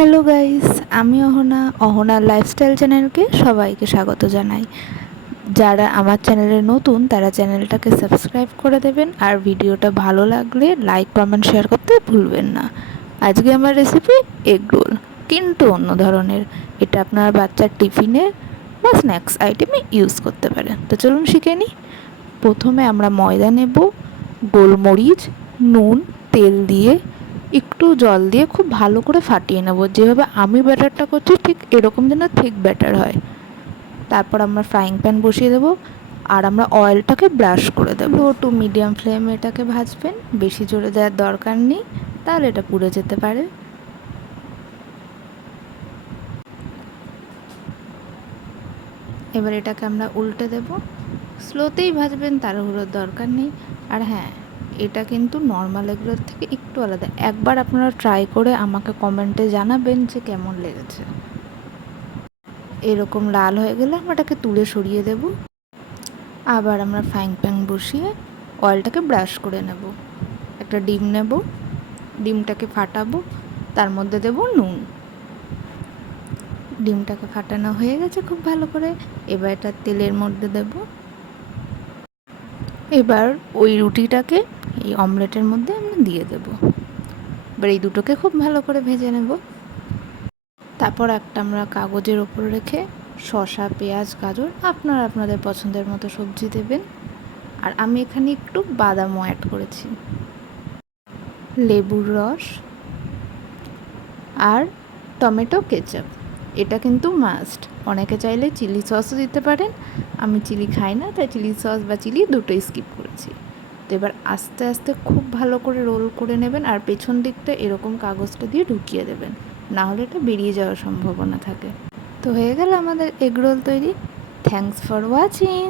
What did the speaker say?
Hello guys, আমি অহনার lifestyle চ্যানেলকে সবাইকে স্বাগত জানাই। যারা আমার চ্যানেলে নতুন তারা চ্যানেলটাকে সাবস্ক্রাইব করে দেবেন, আর ভিডিওটা ভালো লাগলে লাইক কমেন্ট শেয়ার করতে ভুলবেন না। আজকে আমার রেসিপি এগ রোল, কিন্তু অন্য ধরনের। এটা আপনার বাচ্চার টিফিনে বা স্ন্যাক্স আইটেমে ইউজ করতে পারেন। তো চলুন শিখে নিই। প্রথমে আমরা ময়দা নেব, গোলমরিচ, নুন, তেল দিয়ে একটু জল দিয়ে খুব ভালো করে ফাটিয়ে নেব। যেভাবে আমি ব্যাটারটা করছি ঠিক এরকম যেন থিক ব্যাটার হয়। তারপর আমরা ফ্রাইং প্যান বসিয়ে দেবো, আর আমরা অয়েলটাকে ব্রাশ করে দেবো। লো টু মিডিয়াম ফ্লেমে এটাকে ভাজবেন, বেশি জোরে দেওয়ার দরকার নেই, তাহলে এটা পুড়ে যেতে পারে। এবার এটাকে আমরা উল্টে দেব। স্লোতেই ভাজবেন, তাড়াহুড়োর দরকার নেই। আর হ্যাঁ, এটা কিন্তু নর্মাল এগুলোর থেকে একটু আলাদা। একবার আপনারা ট্রাই করে আমাকে কমেন্টে জানাবেন যে কেমন লেগেছে। এরকম লাল হয়ে গেলে আমরা এটাকে তুলে সরিয়ে দেব। আবার আমরা ফ্রাইং প্যান বসিয়ে অয়েলটাকে ব্রাশ করে নেব। একটা ডিম নেব, ডিমটাকে ফাটাবো, তার মধ্যে দেব নুন। ডিমটাকে ফাটানো হয়ে গেছে খুব ভালো করে। এবার এটা তেলের মধ্যে দেব। এবার ওই রুটিটাকে এই অমলেটের মধ্যে আমরা দিয়ে দেব। এবার এই দুটোকে খুব ভালো করে ভেজে নেব। তারপর একটা আমরা কাগজের ওপর রেখে শসা, পেঁয়াজ, গাজর আপনারা আপনাদের পছন্দের মতো সবজি দেবেন। আর আমি এখানে একটু বাদামও অ্যাড করেছি, লেবুর রস আর টমেটো কেচাপ। এটা কিন্তু মাস্ট। অনেকে চাইলে চিলি সসও দিতে পারেন, আমি চিলি খাই না, তাই চিলি সস বা চিলি দুটোই স্কিপ করেছি। তো এবার আস্তে আস্তে খুব ভালো করে রোল করে নেবেন, আর পেছন দিকটা এরকম কাগজটা দিয়ে ঢুকিয়ে দেবেন, না হলে এটা বেরিয়ে যাওয়ার সম্ভাবনা থাকে। তো হয়ে গেল আমাদের এগ রোল তৈরি। Thanks for watching.